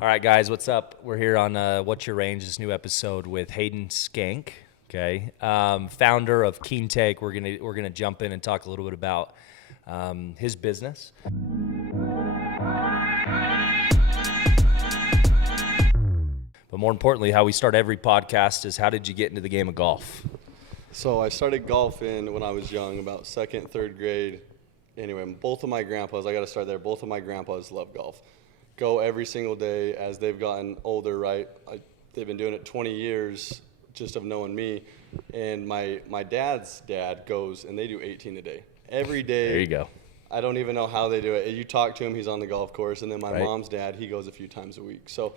All right, guys, what's up? We're here on What's Your Range, this new episode with Hayden Schenck, okay, founder of Keen Take. We're gonna jump in and talk a little bit about his business. But more importantly, how we start every podcast is how did you get into the game of golf? So I started golfing when I was young, about second, third grade. Anyway, both of my grandpas, I got to start there, both of my grandpas love golf. Go every single day as they've gotten older, right? They've been doing it 20 years just of knowing me. And my dad's dad goes, and they do 18 a day. Every day. There you go. I don't even know how they do it. You talk to him, he's on the golf course. And then my Right. mom's dad, he goes a few times a week. So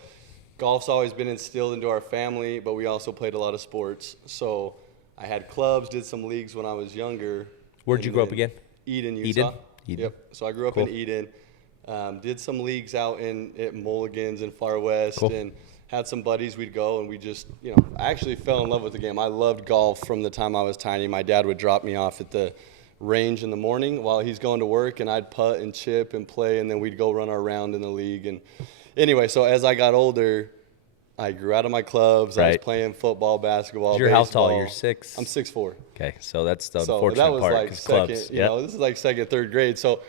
golf's always been instilled into our family, but we also played a lot of sports. So I had clubs, did some leagues when I was younger. Where'd you grow up again? Eden, Utah. Eden. Yep. So I grew up Cool. in Eden. Did some leagues out at Mulligan's in Far West, Cool. and had some buddies. We'd go and we just, I actually fell in love with the game. I loved golf from the time I was tiny. My dad would drop me off at the range in the morning while he's going to work, and I'd putt and chip and play, and then we'd go run our round in the league. And anyway, so as I got older, I grew out of my clubs. I was Right. playing football, basketball, You're how baseball. tall? You're 6? I'm 6'4". Okay, so that's the So unfortunate that was part like because second, clubs. this is like second, third grade. So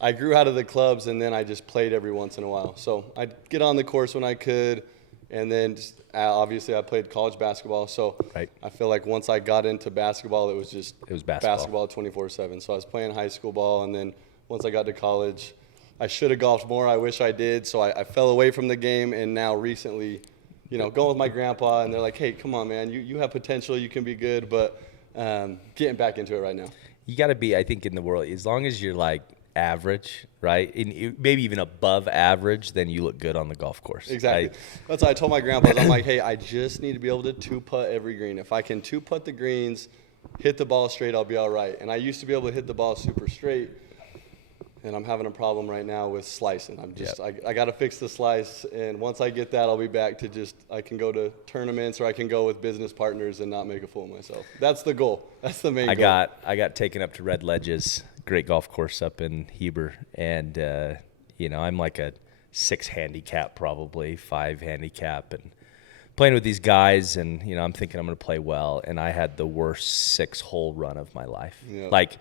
I grew out of the clubs, and then I just played every once in a while. So I'd get on the course when I could, and then obviously I played college basketball. So Right. I feel like once I got into basketball, it was basketball 24/7. So I was playing high school ball, and then once I got to college, I should have golfed more. I wish I did. So I fell away from the game, and now recently, going with my grandpa, and they're like, hey, come on, man, you have potential, you can be good, but getting back into it right now. You got to be, I think, in the world, as long as you're like average, right? And maybe even above average, then you look good on the golf course. Exactly. Right? That's what I told my grandpa. I'm like, hey, I just need to be able to two-putt every green. If I can two-putt the greens, hit the ball straight, I'll be all right. And I used to be able to hit the ball super straight, and I'm having a problem right now with slicing. I got to fix the slice, and once I get that, I'll be back to I can go to tournaments, or I can go with business partners and not make a fool of myself. That's the goal. That's the main goal. I got taken up to Red Ledges, great golf course up in Heber, and I'm like a 6 handicap, probably 5 handicap, and playing with these guys, and I'm thinking I'm going to play well, and I had the worst 6-hole run of my life. Yep. Like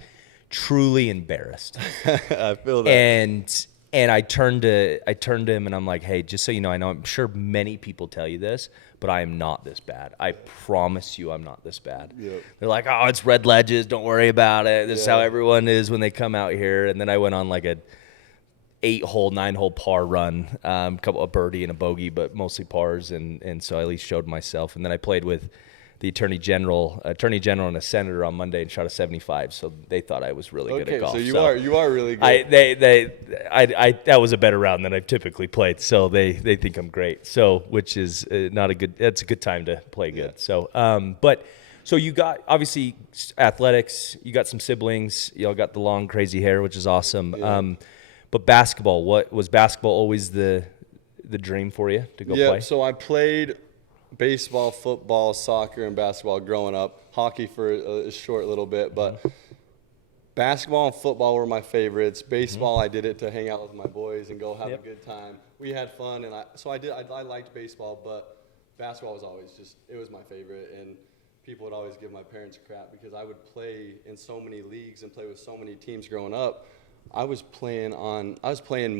truly embarrassed. I feel that. And I turned to him and I'm like, hey, just so you know, I'm sure many people tell you this, but I am not this bad. I promise you I'm not this bad. Yep. They're like, oh, it's Red Ledges, don't worry about it. This is how everyone is when they come out here. And then I went on like a 8-hole, 9-hole par run, a birdie and a bogey, but mostly pars. And so I at least showed myself. And then I played with the attorney general and a senator on Monday and shot a 75. So they thought I was really good at golf. So you are really good. I that was a better round than I've typically played. So they think I'm great. So which is that's a good time to play good. Yeah. So you got obviously athletics. You got some siblings. You all got the long crazy hair, which is awesome. Yeah. But basketball, what was basketball always the dream for you to go play? Yeah. So I played baseball, football, soccer, and basketball growing up. Hockey for a short little bit, but basketball and football were my favorites. Baseball, I did it to hang out with my boys and go have a good time. We had fun, and I liked baseball, but basketball was always it was my favorite, and people would always give my parents crap because I would play in so many leagues and play with so many teams growing up. I was playing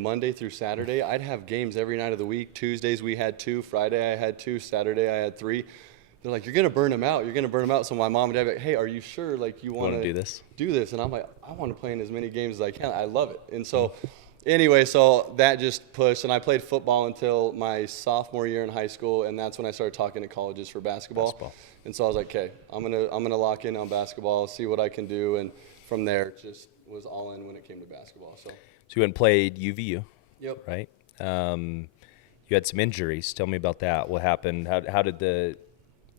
Monday through Saturday. I'd have games every night of the week. Tuesdays we had 2, Friday I had 2, Saturday I had 3. They're like, you're going to burn them out. You're going to burn them out. So my mom and dad were like, hey, are you sure you want to do this? Do this. And I'm like, I want to play in as many games as I can. I love it. And so anyway, so that just pushed. And I played football until my sophomore year in high school. And that's when I started talking to colleges for basketball. And so I was like, okay, I'm gonna lock in on basketball, see what I can do. And from there, just was all in when it came to basketball. So you went and played UVU. Yep. Right. You had some injuries. Tell me about that. What happened? How did the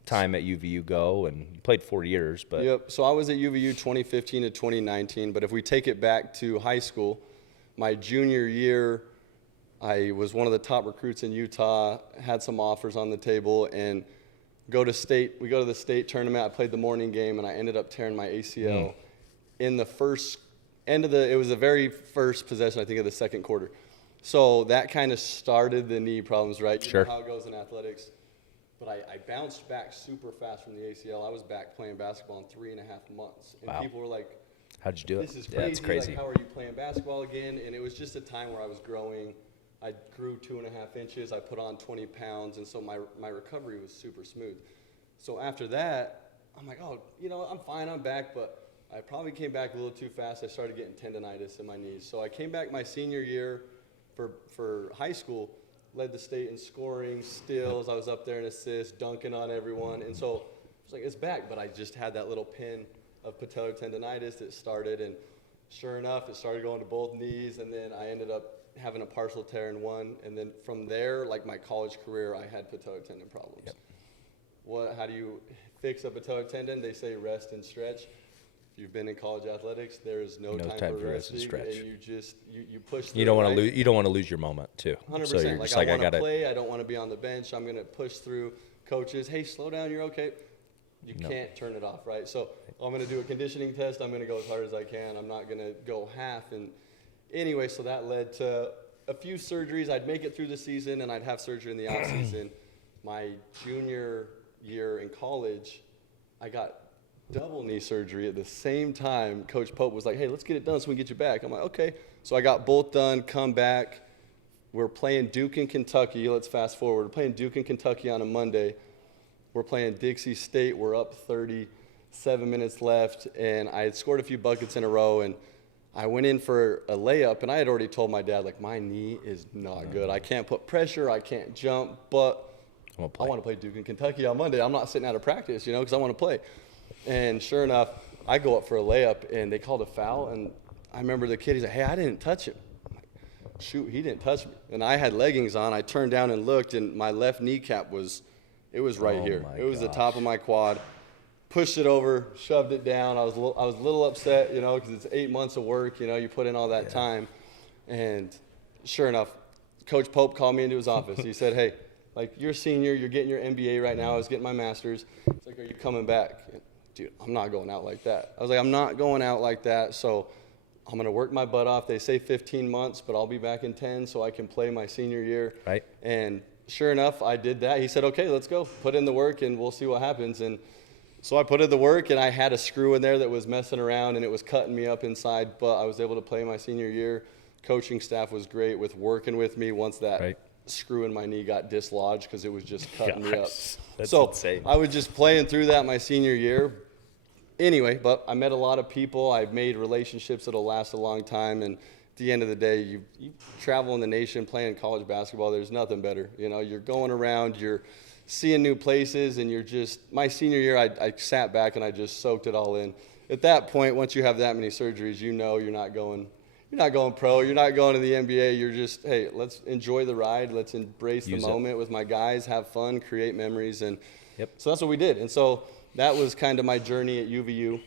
time at UVU go? And you played 4 years, but Yep. So I was at UVU 2015 to 2019. But if we take it back to high school, my junior year, I was one of the top recruits in Utah. Had some offers on the table, and we go to the state tournament. I played the morning game, and I ended up tearing my ACL in the first end of it was the very first possession, I think, of the second quarter. So that kind of started the knee problems, right? You Sure. know how it goes in athletics. But I bounced back super fast from the ACL. I was back playing basketball in 3.5 months. And Wow. people were like, How'd you do it? this is crazy. Yeah, it's crazy. Like, how are you playing basketball again? And it was just a time where I was growing. I grew 2.5 inches. I put on 20 pounds. And so my recovery was super smooth. So after that, I'm like, oh, you know, I'm fine. I'm back. But I probably came back a little too fast. I started getting tendonitis in my knees. So I came back my senior year for high school, led the state in scoring, steals. I was up there in assists, dunking on everyone. And so I was like, it's back. But I just had that little pin of patellar tendonitis that started. And sure enough, it started going to both knees. And then I ended up having a partial tear in one. And then from there, like my college career, I had patellar tendon problems. Yep. How do you fix a patellar tendon? They say rest and stretch. If you've been in college athletics, there is no time for rest and stretch. And you just you push through. You don't want to lose. You don't want to lose your moment too. 100%. So you're just like, I want to play. I don't want to be on the bench. I'm going to push through. Coaches, hey, slow down. You're okay. You can't turn it off, right? So I'm going to do a conditioning test. I'm going to go as hard as I can. I'm not going to go half. And anyway, so that led to a few surgeries. I'd make it through the season, and I'd have surgery in the off season. My junior year in college, I got double knee surgery at the same time. Coach Pope was like, hey, let's get it done so we can get you back. I'm like, okay. So I got both done, come back. We're playing Duke in Kentucky. Let's fast forward. We're playing Duke in Kentucky on a Monday. We're playing Dixie State. We're up 37 minutes left, and I had scored a few buckets in a row, and I went in for a layup, and I had already told my dad, like, my knee is not good. I can't put pressure. I can't jump, but I want to play Duke in Kentucky on Monday. I'm not sitting out of practice, because I want to play. And sure enough, I go up for a layup, and they called a foul. And I remember the kid, he's like, hey, I didn't touch him. I'm like, shoot, he didn't touch me. And I had leggings on. I turned down and looked, and my left kneecap was right here. It was the top of my quad. Pushed it over, shoved it down. I was a little upset, because it's 8 months of work. You put in all that time. And sure enough, Coach Pope called me into his office. He said, hey, like, you're a senior. You're getting your MBA right now. I was getting my master's. He's like, are you coming back? Dude, I'm not going out like that. I was like, I'm not going out like that, so I'm going to work my butt off. They say 15 months, but I'll be back in 10 so I can play my senior year. Right. And sure enough, I did that. He said, okay, let's go. Put in the work, and we'll see what happens. And so I put in the work, and I had a screw in there that was messing around, and it was cutting me up inside, but I was able to play my senior year. Coaching staff was great with working with me once that screw in my knee got dislodged because it was just cutting me up. That's so insane. I was just playing through that my senior year. Anyway, but I met a lot of people. I've made relationships that'll last a long time. And at the end of the day, you travel in the nation playing college basketball. There's nothing better. You're going around, you're seeing new places, and you're just – my senior year, I sat back and I just soaked it all in. At that point, once you have that many surgeries, you're not going pro. You're not going to the NBA. You're just, hey, let's enjoy the ride. Let's embrace the moment with my guys, have fun, create memories. And so that's what we did. And so – that was kind of my journey at UVU.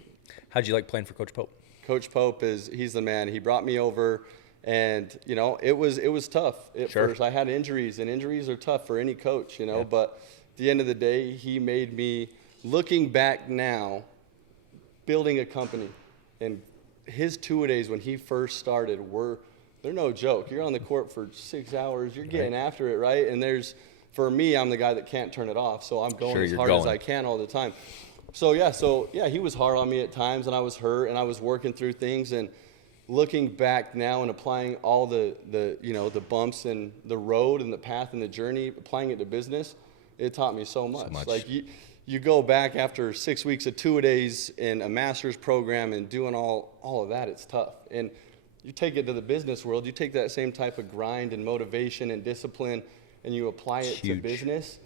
How'd you like playing for Coach Pope? Coach Pope he's the man. He brought me over, and it was tough at first. I had injuries, and injuries are tough for any coach, But at the end of the day, he made me, looking back now, building a company. And his two-a-days when he first started they're no joke. You're on the court for 6 hours. You're getting after it, right? And for me, I'm the guy that can't turn it off, so I'm going as hard as I can all the time. So he was hard on me at times, and I was hurt, and I was working through things. And looking back now and applying all the bumps and the road and the path and the journey, applying it to business, it taught me so much. Like you go back after 6 weeks of two-a-days in a master's program and doing all of that, it's tough. And you take it to the business world, you take that same type of grind and motivation and discipline, and you apply it to business,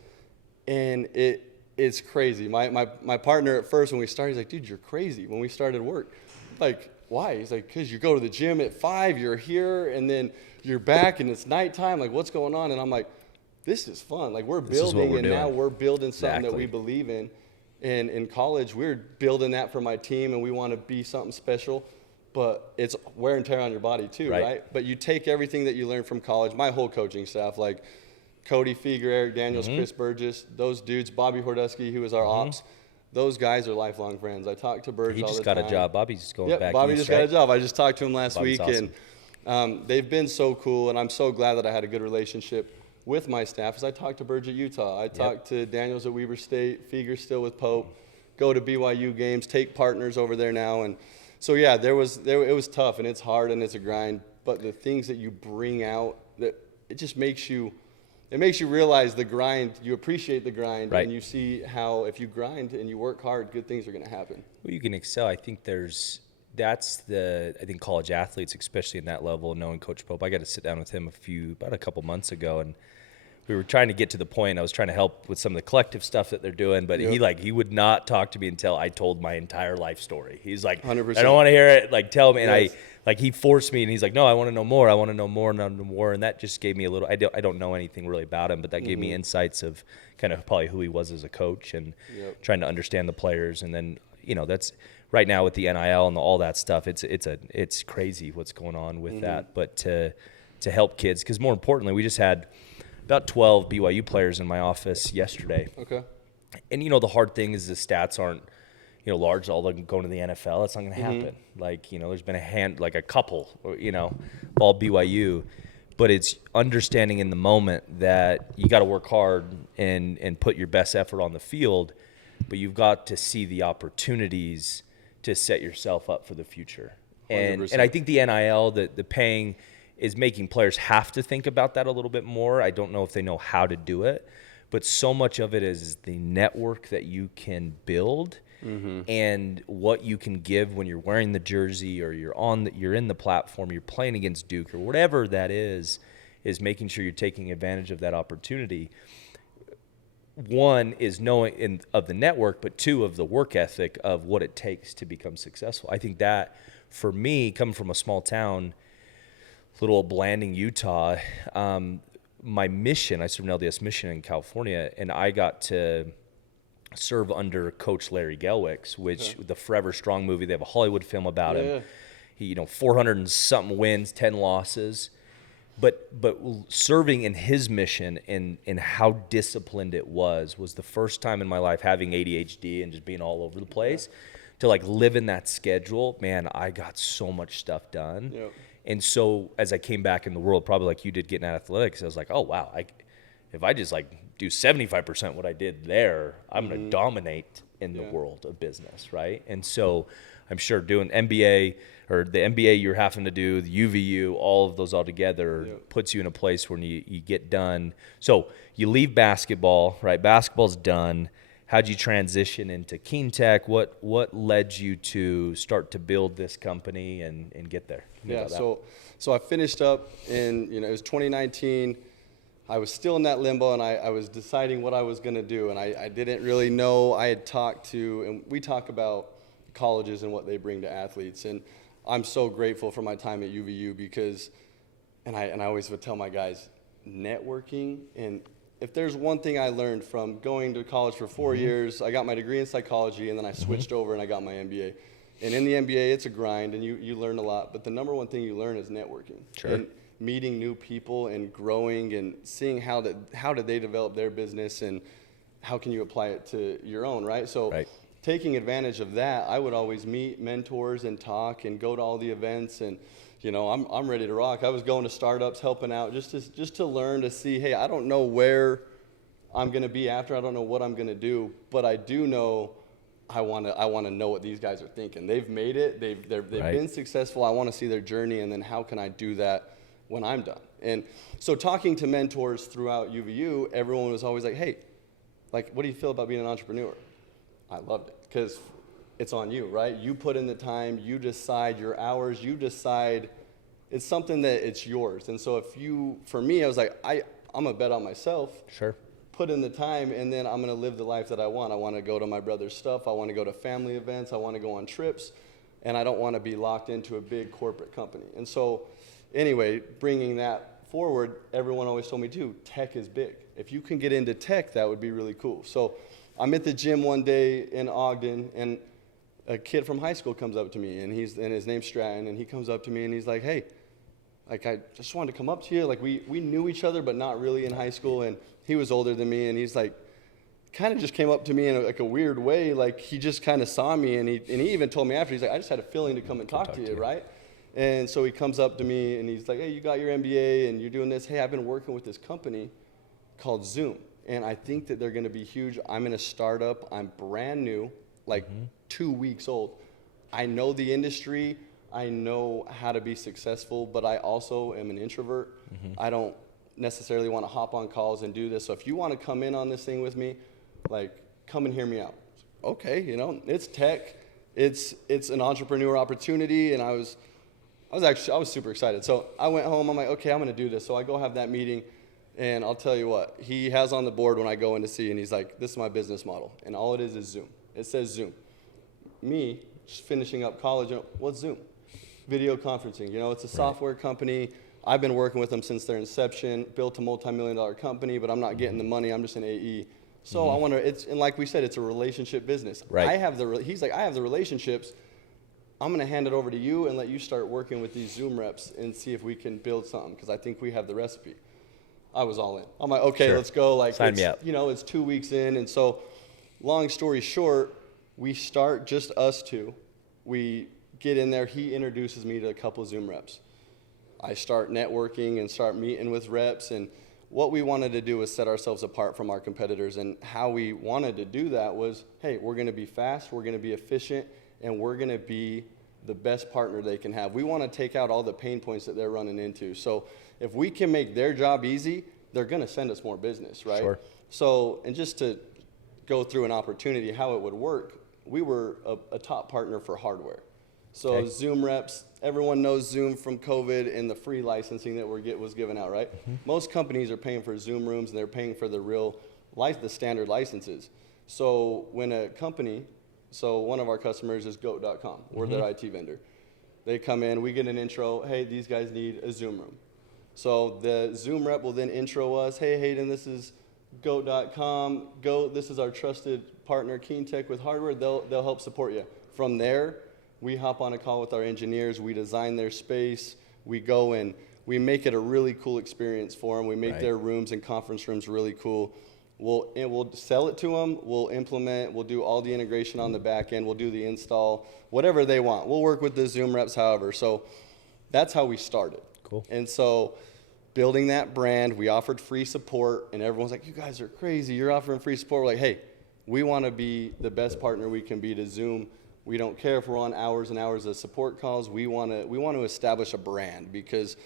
and it's crazy. My partner at first when we started, he's like, dude, you're crazy when we started work. Like, why? He's like, because you go to the gym at 5, you're here, and then you're back, and it's nighttime. Like, what's going on? And I'm like, this is fun. Like, we're building, and now we're building something that we believe in. And in college, we're building that for my team, and we want to be something special. But it's wear and tear on your body too, right? But you take everything that you learn from college, my whole coaching staff, like Cody Feeger, Eric Daniels, Chris Burgess, those dudes, Bobby Hordusky, who was our ops, those guys are lifelong friends. I talk to Burge all the time. He just got a job. Bobby's going back. Bobby just got a job. I just talked to him last week, awesome. and They've been so cool, and I'm so glad that I had a good relationship with my staff. As I talked to Burge at Utah, I talked to Daniels at Weber State, Feger still with Pope, go to BYU games, take partners over there now, and so yeah, it was tough, and it's hard, and it's a grind. But the things that you bring out, that it just makes you realize the grind. You appreciate the grind, right. And you see how if you grind and you work hard, good things are going to happen. Well, you can excel. I think I think college athletes, especially in that level, knowing Coach Pope. I got to sit down with him about a couple months ago, and we were trying to get to the point. I was trying to help with some of the collective stuff that they're doing, but he would not talk to me until I told my entire life story. He's like, 100%. I don't want to hear it. Like, tell me. And he forced me, and he's like, no, I want to know more. I want to know more and know more. And that just gave me a little. I don't know anything really about him, but that gave me insights of kind of probably who he was as a coach and trying to understand the players. And then that's right now with the NIL and all that stuff. It's crazy what's going on with that. But to help kids, because more importantly, we just had about 12 BYU players in my office yesterday. Okay. And the hard thing is the stats aren't large, all of them going to the NFL. That's not going to happen. Like, there's been a couple, all BYU, but it's understanding in the moment that you got to work hard and put your best effort on the field, but you've got to see the opportunities to set yourself up for the future. And I think the NIL, the paying, is making players have to think about that a little bit more. I don't know if they know how to do it, but so much of it is the network that you can build and what you can give when you're wearing the jersey or you're in the platform, you're playing against Duke or whatever that is making sure you're taking advantage of that opportunity. One is knowing of the network, but two, of the work ethic of what it takes to become successful. I think that, for me, coming from a small town, little old Blanding, Utah, my mission, I served an LDS mission in California, and I got to serve under Coach Larry Gelwick's, which the Forever Strong movie, they have a Hollywood film about him. He, 400 and something wins, 10 losses. But serving in his mission and how disciplined it was the first time in my life, having ADHD and just being all over the place, to live in that schedule. Man, I got so much stuff done. And so as I came back in the world, probably like you did getting at athletics, I was like, oh, wow, if I just do 75% what I did there, I'm going to dominate in the world of business, right? And so I'm sure doing MBA or the MBA you're having to do, the UVU, all of those all together puts you in a place where you get done. So you leave basketball, right? Basketball's done. How'd you transition into Keen Tech? What led you to start to build this company and get there? So I finished up in, it was 2019. I was still in that limbo, and I was deciding what I was going to do, and I didn't really know. I had talked to, and we talk about colleges and what they bring to athletes, and I'm so grateful for my time at UVU because, and I always would tell my guys, networking, and if there's one thing I learned from going to college for 4 years, I got my degree in psychology, and then I switched over and I got my MBA. And in the MBA, it's a grind, and you learn a lot, but the number one thing you learn is networking. Sure. And meeting new people and growing and seeing how did they develop their business and how can you apply it to your own, right? So taking advantage of that, I would always meet mentors and talk and go to all the events, and I'm ready to rock. I was going to startups, helping out just to learn, to see, hey, I don't know where I'm going to be after. I don't know what I'm going to do, but I do know I want to know what these guys are thinking. They've made it. They've been successful. I want to see their journey, and then how can I do that when I'm done? And so talking to mentors throughout UVU, everyone was always like, hey, what do you feel about being an entrepreneur? I loved it because it's on you, right? You put in the time, you decide your hours, you decide. It's something that it's yours. And so for me, I was like, I'm going to bet on myself. Sure. Put in the time, and then I'm going to live the life that I want. I want to go to my brother's stuff. I want to go to family events. I want to go on trips, and I don't want to be locked into a big corporate company. And so anyway, bringing that forward, everyone always told me too, tech is big. If you can get into tech, that would be really cool. So I'm at the gym one day in Ogden, and a kid from high school comes up to me, and his name's Stratton, and he comes up to me and he's like, hey, I just wanted to come up to you. We knew each other, but not really in high school, and he was older than me, and he's kind of just came up to me in a weird way. He just kind of saw me, and he even told me after, he's like, I just had a feeling to come and talk to you, right? And so he comes up to me and he's like, hey, you got your MBA and you're doing this. Hey, I've been working with this company called Zoom. And I think that they're going to be huge. I'm in a startup. I'm brand new, like 2 weeks old. I know the industry. I know how to be successful, but I also am an introvert. I don't necessarily want to hop on calls and do this. So if you want to come in on this thing with me, like, come and hear me out. Okay, you know, it's tech. It's an entrepreneur opportunity. And I was super excited. So I went home. I'm like, okay, I'm going to do this. So I go have that meeting. And I'll tell you what, he has on the board when I go in to see, and he's like, this is my business model. And all it is Zoom. It says Zoom. Me, just finishing up college, you know, what's Zoom? Video conferencing. You know, it's a software company. I've been working with them since their inception, built a multi-million-dollar company, but I'm not getting the money. I'm just an AE. So I want to, and like we said, it's a relationship business. Right. He's like, I have the relationships. I'm going to hand it over to you and let you start working with these Zoom reps and see if we can build something, because I think we have the recipe. I was all in. I'm like, okay, let's go. Like, sign me up. You know, it's 2 weeks in. And so long story short, we start just us two. We get in there. He introduces me to a couple of Zoom reps. I start networking and start meeting with reps. And what we wanted to do was set ourselves apart from our competitors. And how we wanted to do that was, hey, we're going to be fast, we're going to be efficient, and we're going to be the best partner they can have. We want to take out all the pain points that they're running into. So if we can make their job easy, they're going to send us more business, right? Sure. So, and just to go through an opportunity, how it would work, we were a top partner for hardware. So Zoom reps, everyone knows Zoom from COVID and the free licensing that was given out, right? Most companies are paying for Zoom rooms and they're paying for the standard licenses. So when a company, so one of our customers is goat.com. We're their IT vendor. They come in, we get an intro, hey, these guys need a Zoom room. So the Zoom rep will then intro us, hey, Hayden, this is goat.com. Goat, this is our trusted partner, KeenTech with hardware. They'll help support you. From there, we hop on a call with our engineers. We design their space. We go and we make it a really cool experience for them. We make their rooms and conference rooms really cool. We'll sell it to them. We'll implement. We'll do all the integration on the back end. We'll do the install, whatever they want. We'll work with the Zoom reps, however. So that's how we started. Cool. And so building that brand, we offered free support, and everyone's like, you guys are crazy. You're offering free support. We're like, hey, we want to be the best partner we can be to Zoom. We don't care if we're on hours and hours of support calls. We want to establish a brand because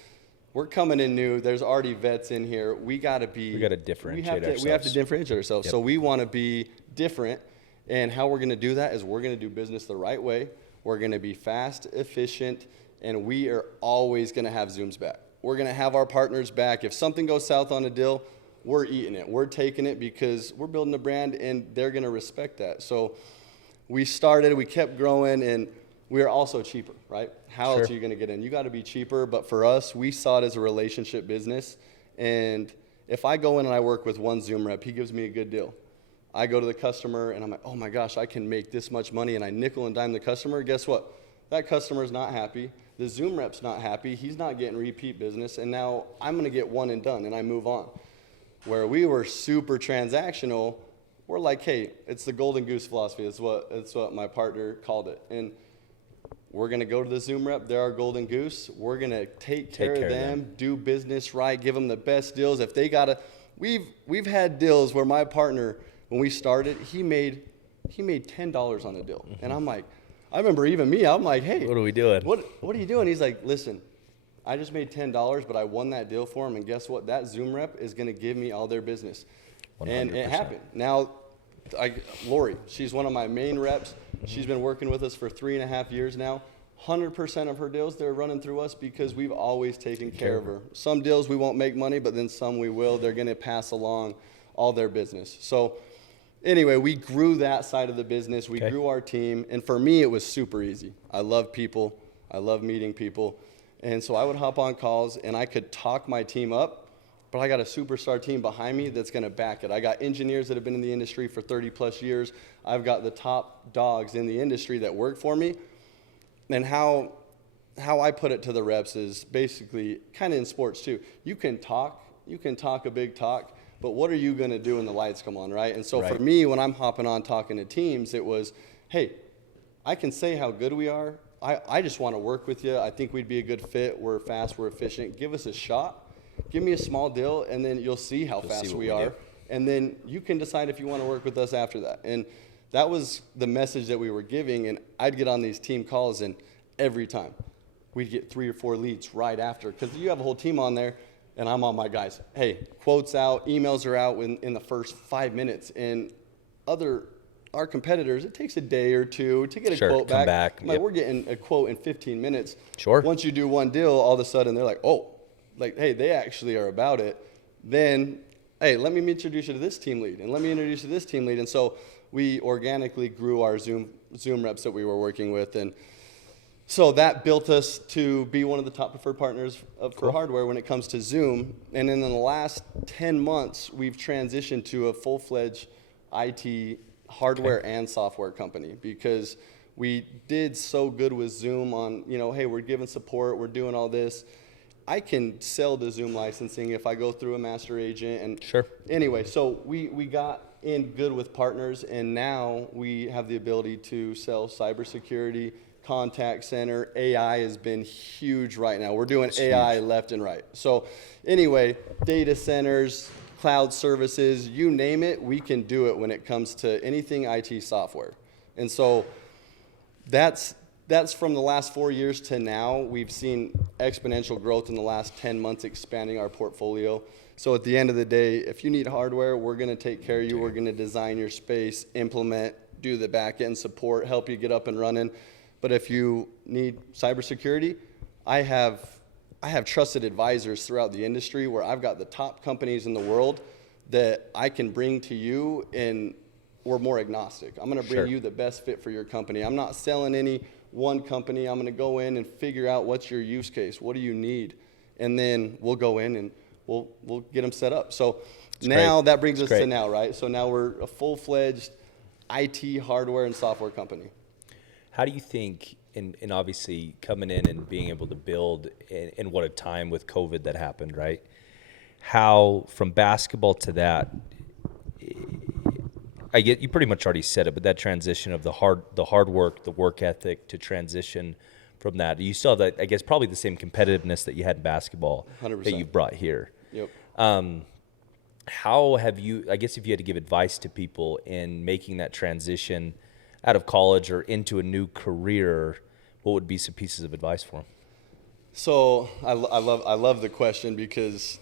we're coming in new. There's already vets in here. We got to differentiate ourselves. We have to differentiate ourselves. Yep. So we want to be different, and how we're going to do that is we're going to do business the right way. We're going to be fast, efficient, and we are always going to have Zoom's back. We're going to have our partners back. If something goes south on a deal, we're eating it. We're taking it because we're building a brand, and they're going to respect that. So we kept growing, and we are also cheaper, right? How else are you going to get in? You got to be cheaper. But for us, we saw it as a relationship business. And if I go in and I work with one Zoom rep, he gives me a good deal. I go to the customer, and I'm like, oh, my gosh, I can make this much money, and I nickel and dime the customer. Guess what? That customer's not happy. The Zoom rep's not happy. He's not getting repeat business. And now I'm going to get one and done, and I move on. Where we were super transactional, we're like, hey, it's the golden goose philosophy. It's what my partner called it. And we're going to go to the Zoom rep. They're our golden goose. We're going to take care of them, do business right, give them the best deals. If they got to, we've had deals where my partner, when we started, he made $10 on a deal. Mm-hmm. And I'm like, I remember even me, I'm like, hey. What are we doing? What are you doing? He's like, listen, I just made $10, but I won that deal for him. And guess what? That Zoom rep is going to give me all their business. 100%. And it happened. Now, Lori, she's one of my main reps. Mm-hmm. She's been working with us for 3.5 years now. 100% of her deals, they're running through us because we've always taken care of her. Some deals we won't make money, but then some we will. They're going to pass along all their business. So anyway, we grew that side of the business. We grew our team. And for me, it was super easy. I love people. I love meeting people. And so I would hop on calls, and I could talk my team up. But I got a superstar team behind me that's going to back it. I got engineers that have been in the industry for 30 plus years. I've got the top dogs in the industry that work for me. And how I put it to the reps is basically kind of in sports too. You can talk a big talk, but what are you going to do when the lights come on, right? And so for me, when I'm hopping on talking to teams, it was, hey, I can say how good we are, I just want to work with you. I think we'd be a good fit. We're fast, we're efficient. Give us a shot. Give me a small deal, and then you'll see how fast we are. And then you can decide if you want to work with us after that. And that was the message that we were giving. And I'd get on these team calls, and every time we'd get 3 or 4 leads right after, because you have a whole team on there, and I'm on my guys. Hey, quotes out, emails are out in the first 5 minutes. And our competitors, it takes a day or two to get a quote back. Like, we're getting a quote in 15 minutes. Sure. Once you do one deal, all of a sudden they're like, oh, like, hey, they actually are about it. Then, hey, let me introduce you to this team lead, and let me introduce you to this team lead. And so we organically grew our Zoom reps that we were working with. And so that built us to be one of the top preferred partners for hardware when it comes to Zoom. And then in the last 10 months, we've transitioned to a full-fledged IT hardware and software company, because we did so good with Zoom on, hey, we're giving support, we're doing all this. I can sell the Zoom licensing if I go through a master agent. And sure. Anyway, so we got in good with partners, and now we have the ability to sell cybersecurity, contact center. AI has been huge right now. We're doing AI left and right. So anyway, data centers, cloud services, you name it, we can do it when it comes to anything IT software. And so that's from the last 4 years to now. We've seen exponential growth in the last 10 months, expanding our portfolio. So at the end of the day, if you need hardware, we're going to take care of you. We're going to design your space, implement, do the back end support, help you get up and running. But if you need cybersecurity, I have trusted advisors throughout the industry where I've got the top companies in the world that I can bring to you, and we're more agnostic. I'm going to bring you the best fit for your company. I'm not selling any one company. I'm going to go in and figure out what's your use case. What do you need? And then we'll go in and we'll get them set up. So now that brings us to now, right? So now we're a full-fledged IT hardware and software company. How do you think, and obviously coming in and being able to build in what a time with COVID that happened, right? How from basketball to that, I get you pretty much already said it, but that transition of the hard work, the work ethic to transition from that, you still have that, I guess, probably the same competitiveness that you had in basketball 100%. That you've brought here. Yep. How have you, I guess if you had to give advice to people in making that transition out of college or into a new career, what would be some pieces of advice for them? So I love the question, because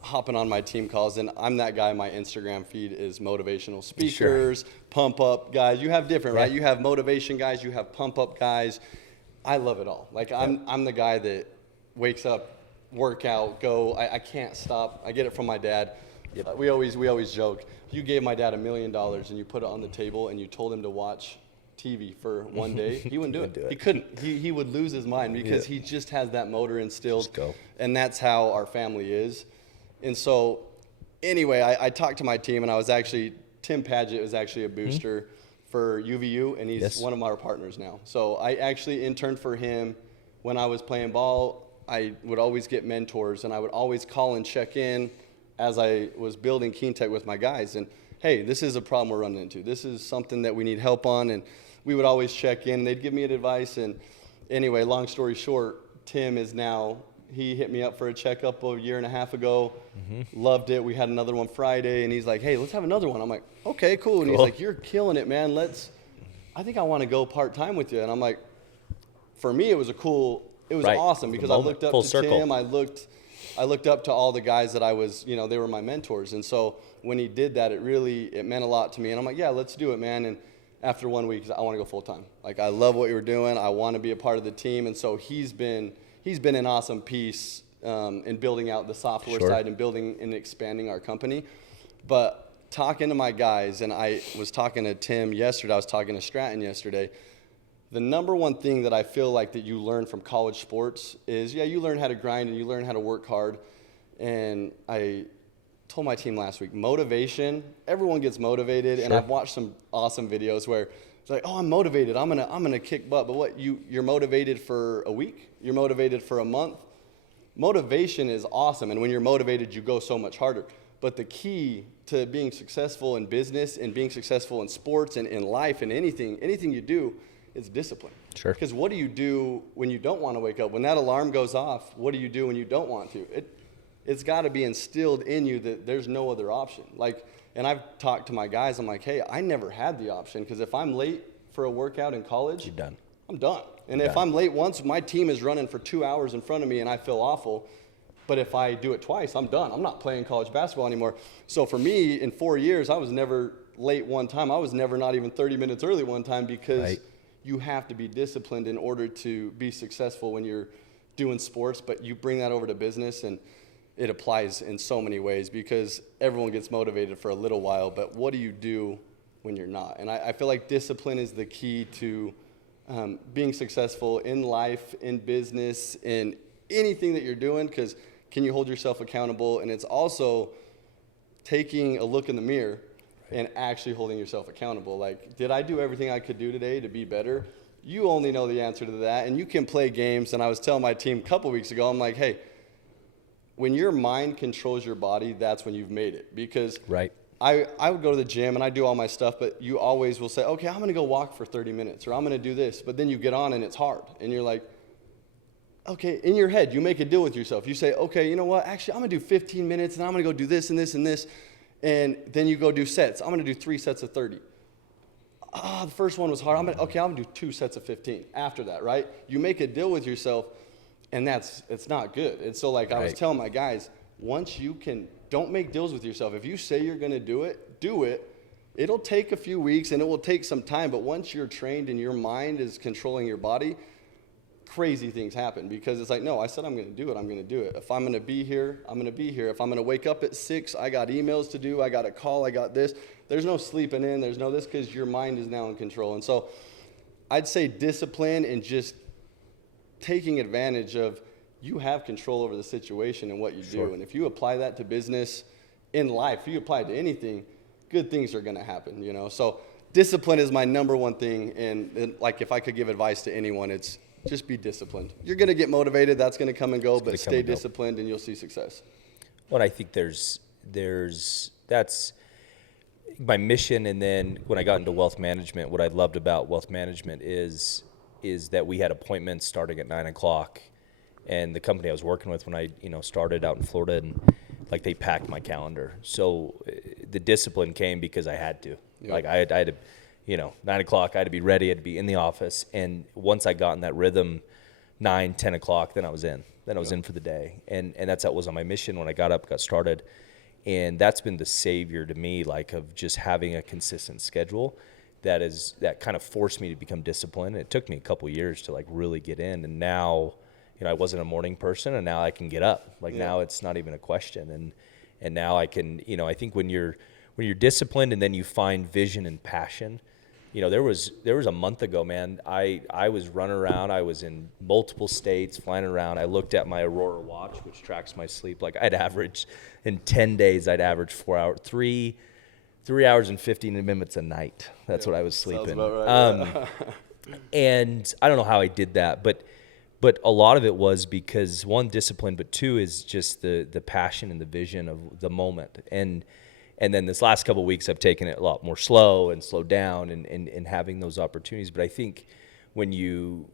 hopping on my team calls, and I'm that guy. My Instagram feed is motivational speakers, pump up guys. You have different, right? You have motivation guys, you have pump up guys. I love it all. Like I'm the guy that wakes up, work out, go. I can't stop. I get it from my dad. We always joke. If you gave my dad $1 million and you put it on the table and you told him to watch TV for one day, he wouldn't do it. He couldn't. He would lose his mind, because he just has that motor instilled. Just go. And that's how our family is. And so anyway, I talked to my team, and Tim Padgett was actually a booster for UVU, and he's one of our partners now. So I actually interned for him when I was playing ball. I would always get mentors, and I would always call and check in as I was building Keen Tech with my guys. And hey, this is a problem we're running into. This is something that we need help on. And we would always check in, and they'd give me advice. And anyway, long story short, Tim is now, he hit me up for a checkup a year and a half ago. Loved it. We had another one Friday, and he's like, hey, let's have another one. I'm like, okay, cool. And he's like, you're killing it, man. I think I want to go part-time with you. And I'm like, for me, it was awesome, because I looked up to Tim. I looked up to all the guys that I was, they were my mentors. And so when he did that, it meant a lot to me. And I'm like, yeah, let's do it, man. And after 1 week, I want to go full time. Like, I love what you were doing. I want to be a part of the team. And so he's been an awesome piece in building out the software side and building and expanding our company. But talking to my guys, and I was talking to Tim yesterday, I was talking to Stratton yesterday, the number one thing that I feel like that you learn from college sports is, you learn how to grind and you learn how to work hard. And I told my team last week, motivation, everyone gets motivated. And I've watched some awesome videos where it's like, oh, I'm motivated, I'm gonna kick butt. But what, you're motivated for a week? You're motivated for a month? Motivation is awesome. And when you're motivated, you go so much harder. But the key to being successful in business and being successful in sports and in life and anything you do, it's discipline. Sure. Because what do you do when you don't want to wake up? When that alarm goes off, what do you do when you don't want to? It's got to be instilled in you that there's no other option. Like, and I've talked to my guys, I'm like, hey, I never had the option, because if I'm late for a workout in college, You're done. I'm done. And if I'm late once, my team is running for 2 hours in front of me and I feel awful. But if I do it twice, I'm done. I'm not playing college basketball anymore. So for me, in 4 years, I was never late one time. I was never not even 30 minutes early one time, because you have to be disciplined in order to be successful when you're doing sports. But you bring that over to business, and it applies in so many ways, because everyone gets motivated for a little while, but what do you do when you're not? And I feel like discipline is the key to being successful in life, in business, in anything that you're doing, because can you hold yourself accountable? And it's also taking a look in the mirror and actually holding yourself accountable. Like, did I do everything I could do today to be better? You only know the answer to that, and you can play games. And I was telling my team a couple weeks ago, I'm like, hey, when your mind controls your body, that's when you've made it. Because I would go to the gym and I do all my stuff, but you always will say, okay, I'm going to go walk for 30 minutes, or I'm going to do this. But then you get on and it's hard. And you're like, okay, in your head, you make a deal with yourself. You say, okay, you know what? Actually, I'm going to do 15 minutes and I'm going to go do this and this and this. And then you go do sets. I'm going to do 3 sets of 30. The first one was hard. I'm going to do 2 sets of 15 after that, right? You make a deal with yourself. And it's not good. And so, like, I was telling my guys, once you can, don't make deals with yourself. If you say you're going to do it, do it. It'll take a few weeks and it will take some time. But once you're trained and your mind is controlling your body, crazy things happen, because it's like, no, I said I'm going to do it. I'm going to do it. If I'm going to be here, I'm going to be here. If I'm going to wake up at 6, I got emails to do. I got a call. I got this. There's no sleeping in. There's no this, because your mind is now in control. And so I'd say discipline and just taking advantage of, you have control over the situation and what you do. And if you apply that to business, in life, if you apply it to anything, good things are going to happen, you know? So discipline is my number one thing. And like, if I could give advice to anyone, it's just be disciplined. You're going to get motivated. That's going to come and go, but stay disciplined and you'll see success. Well, I think that's my mission. And then when I got into wealth management, what I loved about wealth management is that we had appointments starting at 9 o'clock, and the company I was working with when I, started out in Florida, and like, they packed my calendar. So the discipline came because I had to. Yep. Like, I had to, 9 o'clock, I had to be ready, I had to be in the office. And once I got in that rhythm, 9, 10 o'clock, then I was in. Then I was in for the day. And that's how it was on my mission when I got started. And that's been the savior to me, like, of just having a consistent schedule. That kind of forced me to become disciplined. It took me a couple years to, like, really get in. And now, I wasn't a morning person, and now I can get up. Like, now it's not even a question. And now I can, I think when you're disciplined and then you find vision and passion, there was a month ago, man, I was running around. I was in multiple states flying around. I looked at my Aurora watch, which tracks my sleep. Like, in 10 days, I'd average 4 hours, 3 hours and 15 minutes a night. That's what I was sleeping. Sounds about right. And I don't know how I did that, but a lot of it was because, one, discipline, but two is just the passion and the vision of the moment. And then this last couple of weeks, I've taken it a lot more slow and slowed down and having those opportunities. But I think when you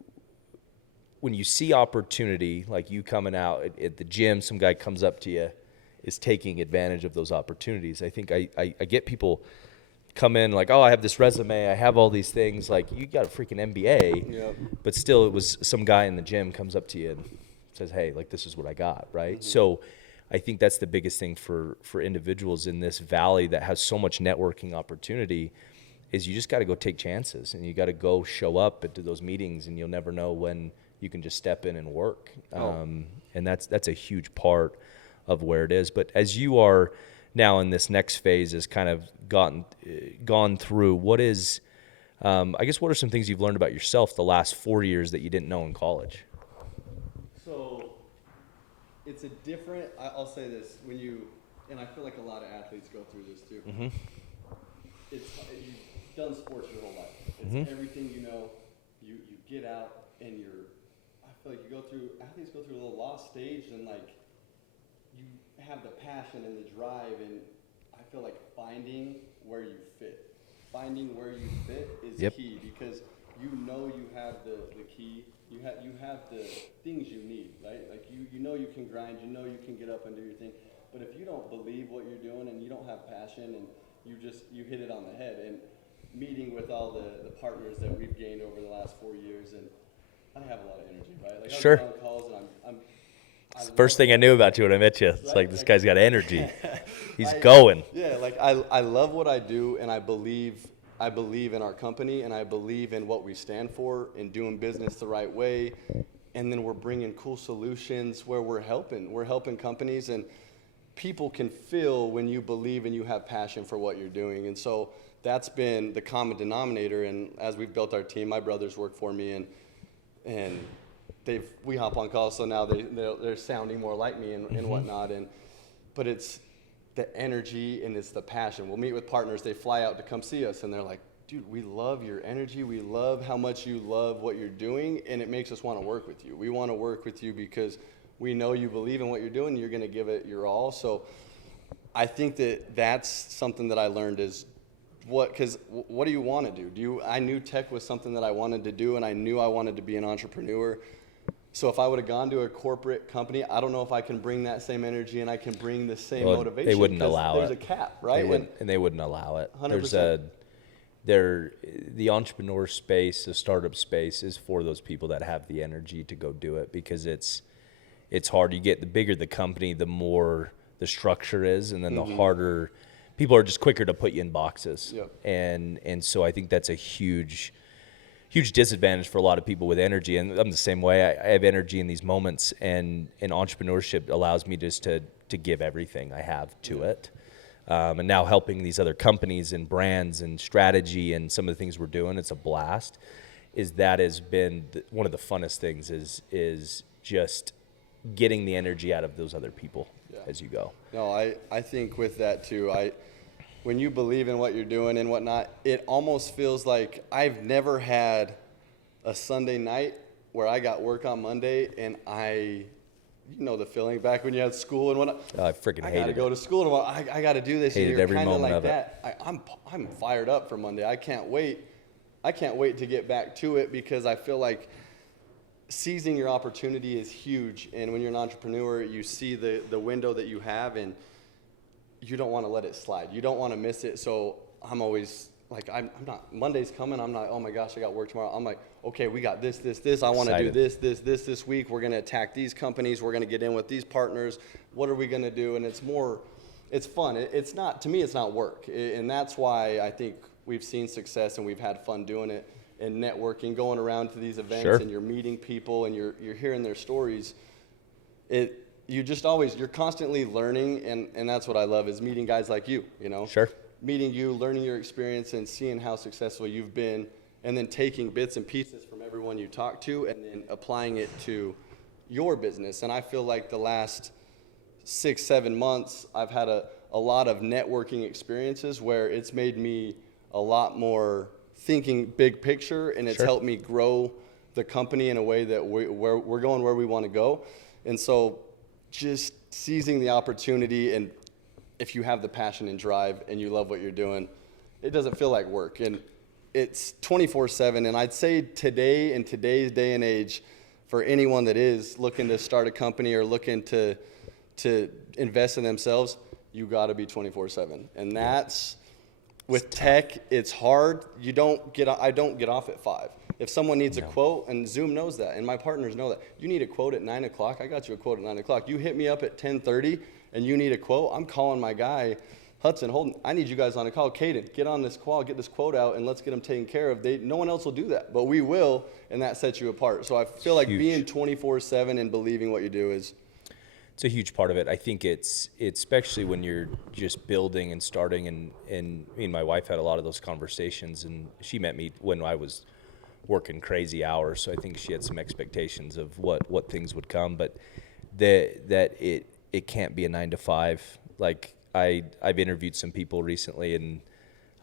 see opportunity, like you coming out at the gym, some guy comes up to you, is taking advantage of those opportunities. I think I get people come in like, oh, I have this resume, I have all these things. Like, you got a freaking MBA, but still, it was some guy in the gym comes up to you and says, hey, like, this is what I got, right? Mm-hmm. So I think that's the biggest thing for individuals in this valley that has so much networking opportunity, is you just got to go take chances, and you got to go show up to those meetings, and you'll never know when you can just step in and work. And that's a huge part of where it is. But as you are now in this next phase, has kind of gone through, what is, I guess, what are some things you've learned about yourself the last 4 years that you didn't know in college? So it's a different, I'll say this, and I feel like a lot of athletes go through this too. Mm-hmm. You've done sports your whole life. It's everything you know. You get out and I feel like athletes go through a little lost stage, and like, you have the passion and the drive, and I feel like finding where you fit is key, because you know you have the key. You have the things you need, right? Like you know you can grind, you know you can get up and do your thing. But if you don't believe what you're doing and you don't have passion and you hit it on the head. And meeting with all the partners that we've gained over the last 4 years, and I have a lot of energy, right? Like Sure. I'm on calls and It's the first thing I knew about you when I met you. It's Right? like, this guy's got energy. He's I- going. Yeah, like I love what I do, and I believe in our company, and I believe in what we stand for, in doing business the right way, and then we're bringing cool solutions where we're helping companies, and people can feel when you believe and you have passion for what you're doing. And so that's been the common denominator. And as we've built our team, my brothers work for me, and we hop on calls, so now they're sounding more like me and whatnot. But it's the energy and it's the passion. We'll meet with partners, they fly out to come see us, and they're like, dude, we love your energy, we love how much you love what you're doing, and it makes us want to work with you. We want to work with you because we know you believe in what you're doing, and you're going to give it your all. So I think that's something that I learned is because what do you want to do? I knew tech was something that I wanted to do, and I knew I wanted to be an entrepreneur. So if I would have gone to a corporate company, I don't know if I can bring that same energy and I can bring the same motivation. They wouldn't allow there's it. There's a cap, right? They wouldn't allow it. 100%. The entrepreneur space, the startup space is for those people that have the energy to go do it, because it's hard. You get the bigger the company, the more the structure is, and then the harder. People are just quicker to put you in boxes. Yep. And so I think that's a huge disadvantage for a lot of people with energy. And I'm the same way. I have energy in these moments, and entrepreneurship allows me just to give everything I have to it. And now helping these other companies and brands and strategy and some of the things we're doing, it's a blast. That has been one of the funnest things is just getting the energy out of those other people as you go. No, I think with that too, when you believe in what you're doing and whatnot, it almost feels like I've never had a Sunday night where I got work on Monday and you know the feeling back when you had school and whatnot. I freaking hated it. I got to go to school tomorrow. I got to do this. Hated and you're every kind of moment like of it. that. I'm fired up for Monday. I can't wait to get back to it, because I feel like seizing your opportunity is huge. And when you're an entrepreneur, you see the window that you have, and you don't want to let it slide. You don't want to miss it. So I'm always like, I'm not, Monday's coming, I'm not, oh my gosh, I got work tomorrow. I'm like, okay, we got this. I want to do this week. We're going to attack these companies. We're going to get in with these partners. What are we going to do? And it's fun. It's not, to me, it's not work. And that's why I think we've seen success and we've had fun doing it, and networking, going around to these events. Sure. And you're meeting people and you're hearing their stories. You're constantly learning, and that's what I love, is meeting guys like you, you know? Sure. Meeting you, learning your experience, and seeing how successful you've been, and then taking bits and pieces from everyone you talk to and then applying it to your business. And I feel like the last 6-7 months, I've had a lot of networking experiences where it's made me a lot more thinking big picture, and it's helped me grow the company in a way that we're going where we want to go. And so just seizing the opportunity, and if you have the passion and drive and you love what you're doing, it doesn't feel like work. And it's 24/7. And I'd say today, in today's day and age, for anyone that is looking to start a company or looking to invest in themselves, you got to be 24/7. And that's, with tech, it's hard. I don't get off at 5. If someone needs a quote, and Zoom knows that, and my partners know that, you need a quote at 9 o'clock, I got you a quote at 9 o'clock. You hit me up at 10:30 and you need a quote, I'm calling my guy, Hudson, Holden, I need you guys on a call. Caden, get on this call, get this quote out, and let's get them taken care of. No one else will do that, but we will, and that sets you apart. So I feel like being 24/7 and believing what you do it's a huge part of it. I think it's especially when you're just building and starting, and me and my wife had a lot of those conversations, and she met me when I was working crazy hours, so I think she had some expectations of what things would come, but that it can't be a 9 to 5. Like I've interviewed some people recently, and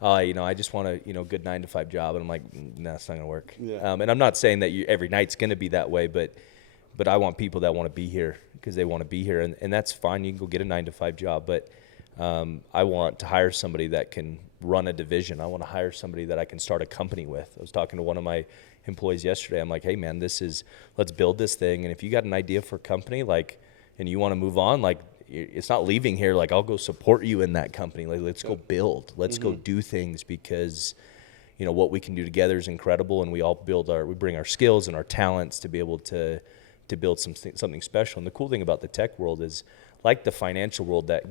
I just want a good 9 to 5 job, and I'm like, no, it's not gonna work. Yeah. And I'm not saying that every night's gonna be that way, but I want people that want to be here because they want to be here, and that's fine. You can go get a 9 to 5 job, but I want to hire somebody that can run a division. I want to hire somebody that I can start a company with. I was talking to one of my employees yesterday. I'm like, hey man, let's build this thing. And if you got an idea for a company, like, and you want to move on, like, it's not leaving here. Like, I'll go support you in that company. Like, let's go build. Let's go do things, because, you know, what we can do together is incredible. And we all we bring our skills and our talents to be able to build something special. And the cool thing about the tech world is, like the financial world that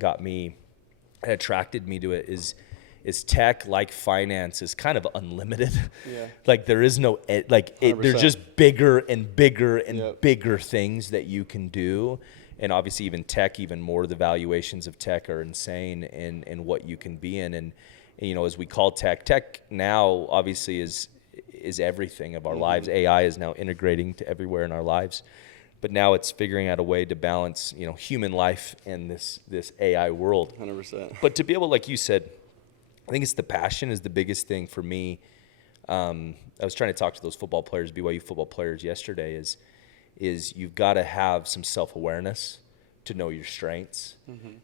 attracted me to it, is tech, like finance, is kind of unlimited. Yeah. Like, there is no, there's just bigger and bigger and bigger things that you can do. And obviously even tech, even more, the valuations of tech are insane in what you can be in. And, you know, as we call tech now obviously is everything of our lives. AI is now integrating to everywhere in our lives. But now it's figuring out a way to balance, you know, human life and this AI world. 100%. But to be able, like you said, I think it's the passion is the biggest thing for me. I was trying to talk to those football players, BYU football players yesterday, is you've got to have some self-awareness to know your strengths.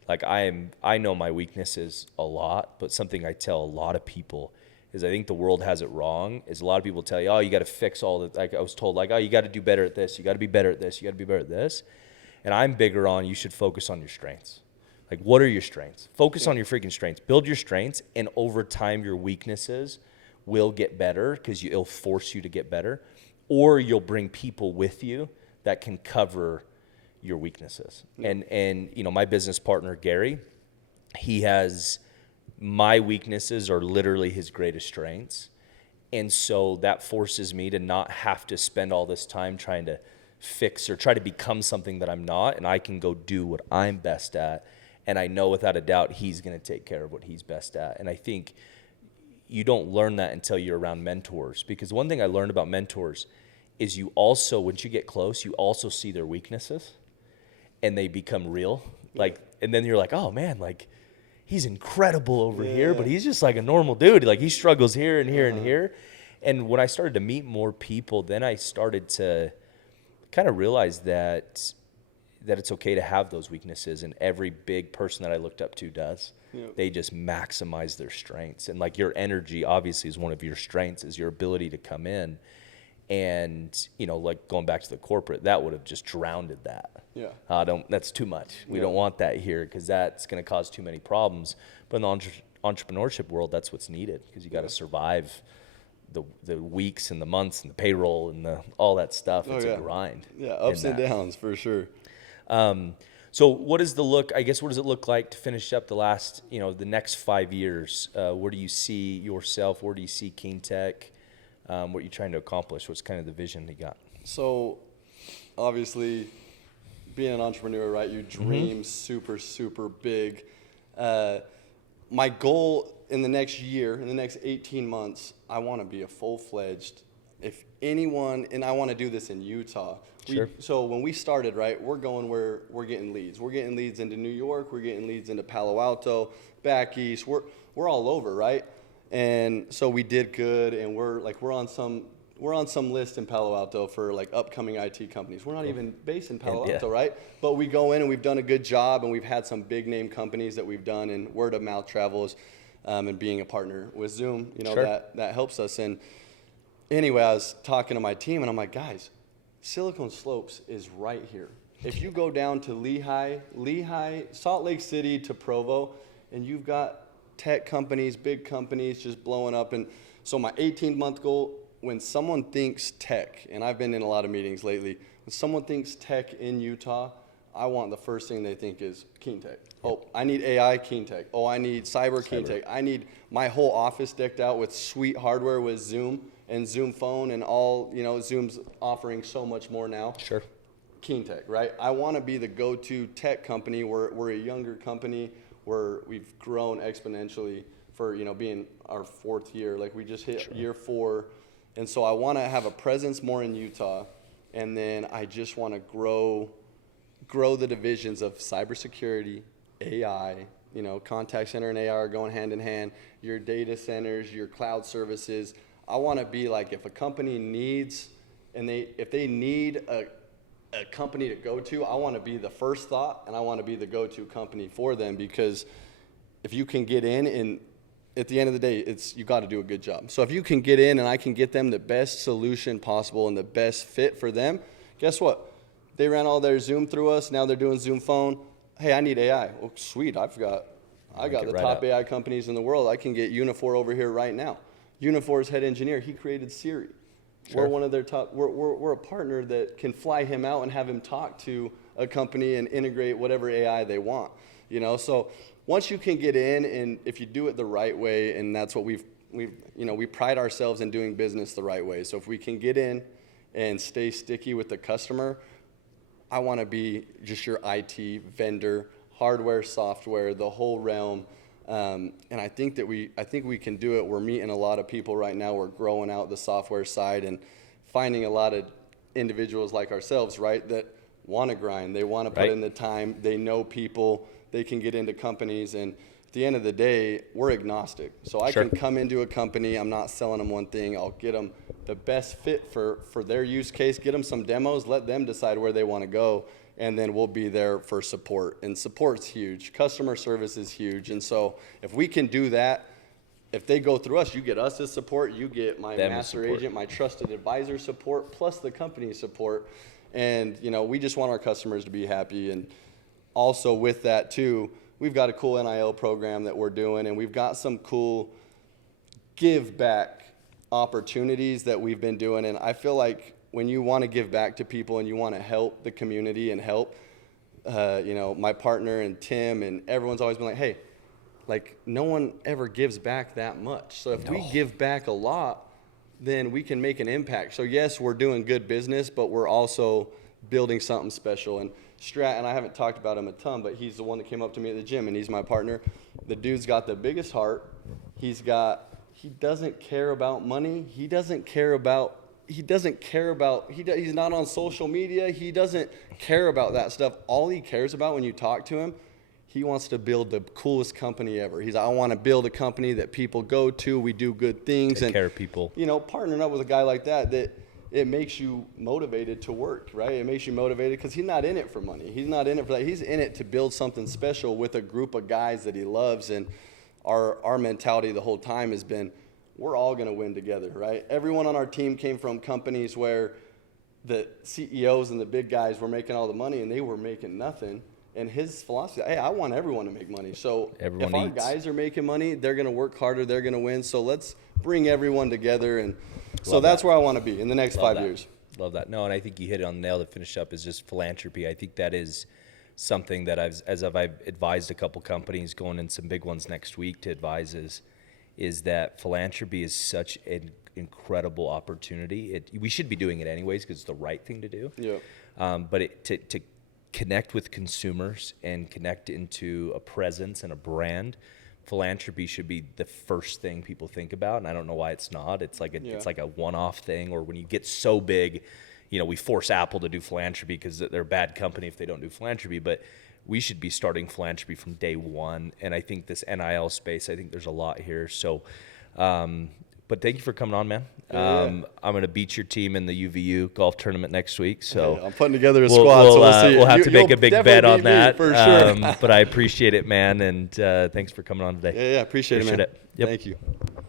Like, I know my weaknesses a lot, but something I tell a lot of people is, I think the world has it wrong, is a lot of people tell you, oh, you got to fix all the, like I was told, like, oh, you got to do better at this, you got to be better at this, you got to be better at this. And I'm bigger on, you should focus on your strengths. Like, what are your strengths? Focus on your freaking strengths. Build your strengths, and over time your weaknesses will get better, because it'll force you to get better, or you'll bring people with you that can cover your weaknesses. And you know, my business partner Gary, he has, my weaknesses are literally his greatest strengths, and so that forces me to not have to spend all this time trying to fix or try to become something that I'm not, and I can go do what I'm best at. And I know without a doubt he's going to take care of what he's best at. And I think you don't learn that until you're around mentors, because one thing I learned about mentors is you also, once you get close, you also see their weaknesses and they become real. Like, and then you're like, oh man, like, he's incredible over here, but he's just like a normal dude. Like, he struggles here and here and here. And when I started to meet more people, then I started to kind of realize that it's okay to have those weaknesses, and every big person that I looked up to does. They just maximize their strengths. And like, your energy obviously is one of your strengths, is your ability to come in. And, you know, like going back to the corporate, that would have just drowned that. That's too much. We don't want that here, because that's going to cause too many problems. But in the entrepreneurship world, that's what's needed, because you got to survive the weeks and the months and the payroll and all that stuff. It's a grind. Ups and downs for sure. So what does it look like to finish up the next 5 years? Where do you see yourself? Where do you see King Tech? What you're trying to accomplish? What's kind of the vision you got? So obviously, being an entrepreneur, right, you dream super, super big. My goal in the next year, in the next 18 months, I want to be a full-fledged, and I want to do this in Utah. So when we started, right, we're getting leads. We're getting leads into New York. We're getting leads into Palo Alto, back east. We're all over, right? And so we did good, and we're on some list in Palo Alto for like upcoming IT companies. We're not even based in Palo Alto, right? But we go in and we've done a good job, and we've had some big name companies that we've done, and word of mouth travels, and being a partner with Zoom, that helps us. And anyway, I was talking to my team, and I'm like, guys, Silicon Slopes is right here. If you go down to Lehigh, Salt Lake City to Provo, and you've got tech companies, big companies just blowing up. And so my 18-month goal, when someone thinks tech, and I've been in a lot of meetings lately, when someone thinks tech in Utah, I want the first thing they think is King Tech. Oh, I need AI, King Tech. Oh, I need cyber. King Tech. I need my whole office decked out with sweet hardware with Zoom and Zoom phone and all, Zoom's offering so much more now. Sure. King Tech, right? I want to be the go-to tech company. We're a younger company where we've grown exponentially for, being our 4th year. Like, we just hit year 4. And so I want to have a presence more in Utah. And then I just want to grow the divisions of cybersecurity, AI, contact center and AI are going hand in hand, your data centers, your cloud services. I want to be like, if a company needs, if they need a company to go to, I want to be the first thought, and I want to be the go-to company for them, because if you can get in, and at the end of the day, you got to do a good job. So if you can get in and I can get them the best solution possible and the best fit for them, guess what? They ran all their Zoom through us. Now they're doing Zoom phone. Hey, I need AI. Well, sweet. I got the top AI companies in the world. I can get Unifor over here right now. Unifor's head engineer, he created Siri. Sure. We're one of their top. We're a partner that can fly him out and have him talk to a company and integrate whatever AI they want. So once you can get in, and if you do it the right way, and that's what we pride ourselves in doing business the right way. So if we can get in and stay sticky with the customer, I want to be just your IT vendor, hardware, software, the whole realm. And I think we can do it. We're meeting a lot of people right now. We're growing out the software side and finding a lot of individuals like ourselves, right, that want to grind. They want to put in the time. They know people. They can get into companies. And at the end of the day, we're agnostic. So I can come into a company. I'm not selling them one thing. I'll get them the best fit for their use case, get them some demos, let them decide where they want to go. And then we'll be there for support. And support's huge. Customer service is huge. And so if we can do that, if they go through us, you get us as support, you get my master agent, my trusted advisor support, plus the company support. And, we just want our customers to be happy. And also with that, too, we've got a cool NIL program that we're doing, and we've got some cool give back opportunities that we've been doing. And I feel like when you want to give back to people and you want to help the community and help, my partner and Tim and everyone's always been like, hey, like no one ever gives back that much. So if we give back a lot, then we can make an impact. So yes, we're doing good business, but we're also building something special. And Strat, and I haven't talked about him a ton, but he's the one that came up to me at the gym, and he's my partner. The dude's got the biggest heart. He doesn't care about money. He's not on social media. He doesn't care about that stuff. All he cares about when you talk to him, he wants to build the coolest company ever. I want to build a company that people go to. We do good things. Take care of people. Partnering up with a guy like that it makes you motivated to work, right? It makes you motivated because he's not in it for money. He's not in it for that. He's in it to build something special with a group of guys that he loves. And our mentality the whole time has been, we're all going to win together, right? Everyone on our team came from companies where the CEOs and the big guys were making all the money and they were making nothing. And his philosophy, hey, I want everyone to make money. So if our guys are making money, they're going to work harder, they're going to win. So let's bring everyone together. And so that's where I want to be in the next 5 years. Love that. No, and I think you hit it on the nail to finish up is just philanthropy. I think that is something that I've advised a couple companies going in some big ones next week to advise is that philanthropy is such an incredible opportunity. We should be doing it anyways because it's the right thing to do. Yeah. But to connect with consumers and connect into a presence and a brand, philanthropy should be the first thing people think about. And I don't know why it's not. It's like a one-off thing. Or when you get so big, we force Apple to do philanthropy because they're a bad company if they don't do philanthropy. But we should be starting philanthropy from day one. And I think this NIL space, I think there's a lot here. So, but thank you for coming on, man. I'm going to beat your team in the UVU golf tournament next week. So I'm putting together a squad. So we'll see. We'll have to make a big bet on that for sure. But I appreciate it, man. And thanks for coming on today. Yeah, appreciate it, man. Yep. Thank you.